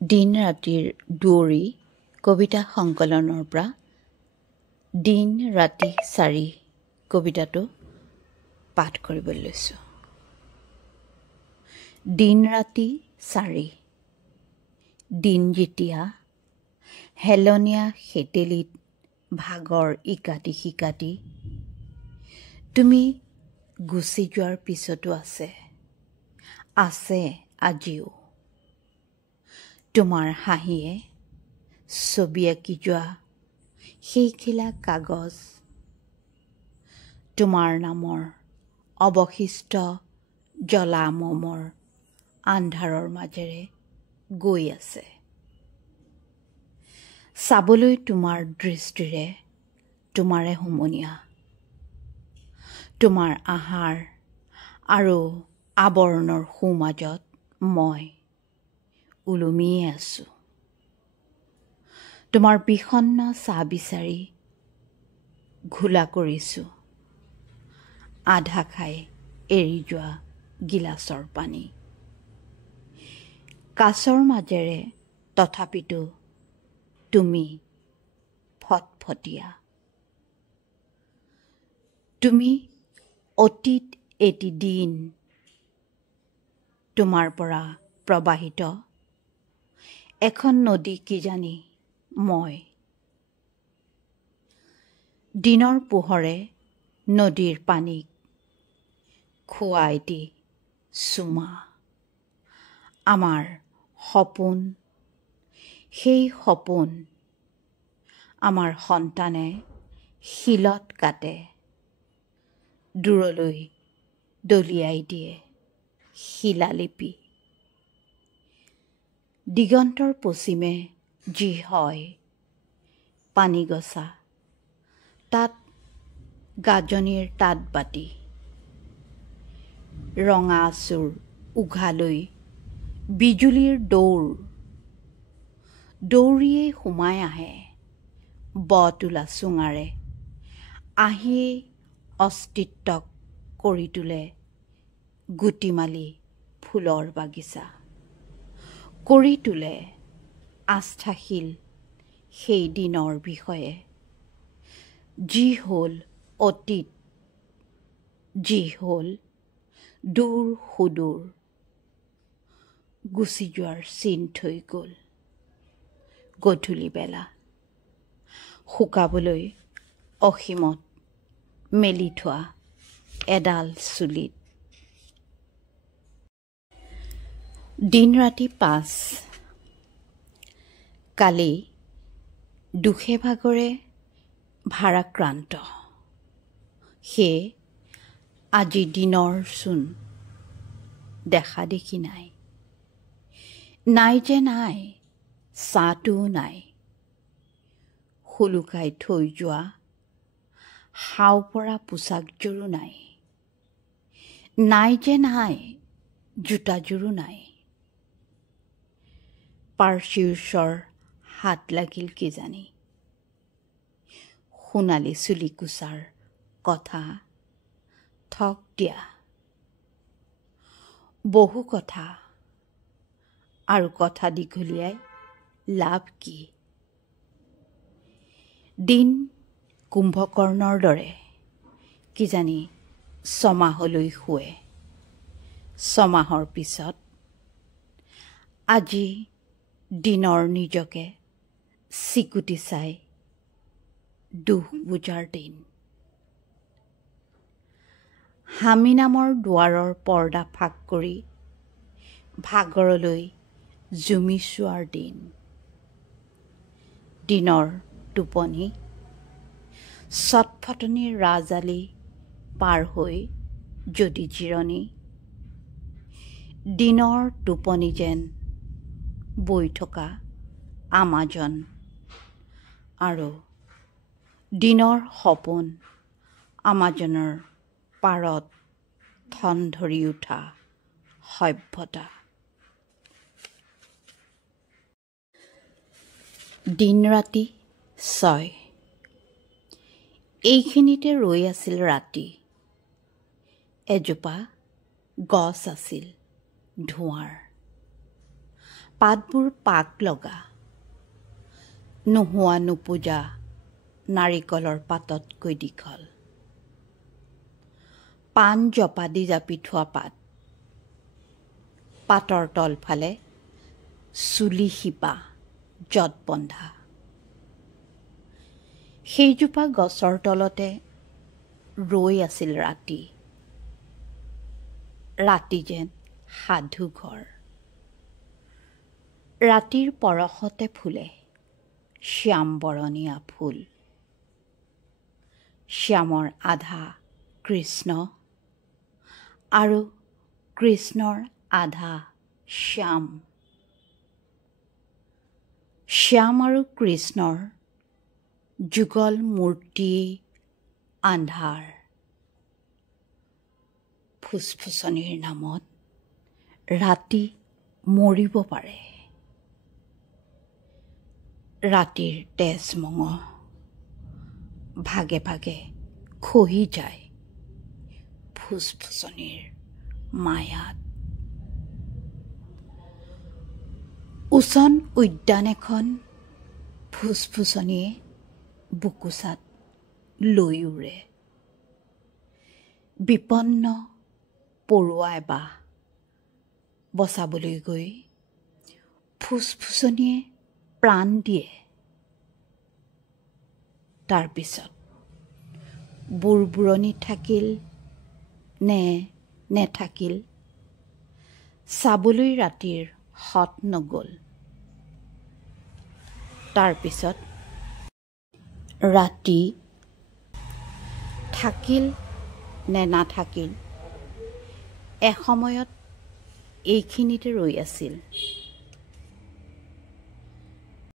দিন ৰাতিৰ দুৱৰী কবিতা সংকলনৰ পৰা দিন ৰাতি 4 কবিতাটো পাঠ কৰিবলৈ লৈছোঁ। দিন ৰাতি 4 দিন যেতিয়া হেলনীয়া হেতেলিত ভাগৰ ইকাতি সিকাতি তুমি গুচি যোৱাৰ পিছতো আছে আজিও তোমাৰ হাঁহিয়ে ছবি আঁকি যোৱা সেইখিলা কাগজ, তোমাৰ নামৰ অৱশিষ্ট জ্বলা মমৰ আন্ধাৰৰ মাজেৰে গৈ আছে। চাবলৈ তোমাৰ দৃষ্টিৰে তোমাৰে হুমুনিয়া, তোমাৰ আহাৰ আৰু আৱৰণৰ সোঁমাজত মই ওলমিয়ে আছোঁ। তোমাৰ বিষণ্ণ চাহ বিচাৰি ঘোলা কৰিছোঁ আধা খাই এৰি যোৱা গিলাচৰ পানী। কাছৰ মাজেৰে তথাপিতো তুমি ফটফটীয়া। তুমি অতীত এটি দিন, তোমাৰ পৰা প্ৰবাহিত এখন নদী কিজানি মই। দিনৰ পোহৰে নদীৰ পানীক খোৱা এটি চুমা। আমাৰ সপোন, সেই সপোন আমাৰ সন্তানে শিলত কাটে, দূৰলৈ দলিয়াই দিয়ে শিলালিপি। দিগন্তৰ পশ্চিমে যি হয় পানী গছা, তাত গাজনিৰ তাঁত বাতি, ৰঙা আঁচোৰ উঘালৈ বিজুলীৰ দৌৰিয়েই সোমাই আহে বটোলা চুঙাৰে, আহিয়েই অস্তিত্বক কৰি তোলে গুটিমালি ফুলৰ বাগিচা, কৰি তোলে আস্থাশীল সেই দিনৰ বিষয়ে যি হ'ল অতীত, যি হ'ল দূৰ সুদূৰ, গুচি যোৱাৰ চিন থৈ গ'ল গধূলি বেলা, শুকাবলৈ অসীমত মেলি থোৱা এডাল চুলিত। দিন ৰাতি 5 কালি দুখে ভাগৰে ভাৰাক্ৰান্ত, সেয়ে আজি দিনৰ চোন দেখা দেখি নাই। নাই যে নাই, ছাঁটোও নাই, শুলুকাই থৈ যোৱা হাও পৰা পোচাকযোৰো নাই। নাই যে নাই, জোতাযোৰো নাই। পাৰ্চিউছৰ হাত লাগিল কিজানি সোণালী চুলিকোছাৰ কথা থক দিয়া। বহু কথা আৰু কথা দীঘলীয়াই লাভ কি? দিন কুম্ভকৰ্ণৰ দৰে কিজানি ছমাহলৈ শুৱে, ছমাহৰ পিছত আজি দিনৰ নিজকে চিকুটি চাই দুখ বুজাৰ দিন। হামি নামৰ দুৱাৰৰ পৰ্দা ফাঁক কৰি ভাগৰলৈ জুমি চোৱাৰ দিন। দিনৰ টোপনি চটফটনিৰ ৰাজআলি পাৰ হৈ যদি জিৰণি, দিনৰ টোপনি যেন বৈ থকা আমাজন, আৰু দিনৰ সপোন আমাজনৰ পাৰত ঠন ধৰি উঠা সভ্যতা। দিন ৰাতি 6 এইখিনিতে ৰৈ আছিল ৰাতি। এজোপা গছ আছিল ধোঁৱাৰ, পাতবোৰ পাক লগা, নোহোৱা নোপোজা নাৰিকলৰ পাততকৈ দীঘল। পাণ জপা দি জাপি থোৱা পাত, পাতৰ তলফালে চুলি শিপা যত বন্ধা। সেইজোপা গছৰ তলতে ৰৈ আছিল ৰাতি, ৰাতি যেন সাধু ঘৰ। ৰাতিৰ পৰশতে ফুলে শ্যাম বৰণীয়া ফুল। শ্যামৰ আধা কৃষ্ণ আৰু কৃষ্ণৰ আধা শ্যাম। শ্যাম আৰু কৃষ্ণৰ যুগল মূৰ্তি আন্ধাৰ। ফুচফুচনিৰ নামত ৰাতি মৰিব পাৰে। ৰাতিৰ তেজ মঙহ ভাগে ভাগে খহি যায় ফুচফুচনিৰ মায়াত। উচন উদ্যান এখন ফুচফুচনিয়ে বুকুচাত লৈ উৰে। বিপন্ন পৰুৱা এবাহ বচাবলৈ গৈ ফুচফুচনিয়ে প্ৰাণ দিয়ে। তাৰপিছত বুৰবুৰণি থাকিল নে নেথাকিল চাবলৈ ৰাতিৰ হত নগ'ল। তাৰপিছত ৰাতি থাকিল নে নাথাকিল এসময়ত এইখিনিতে ৰৈ আছিল।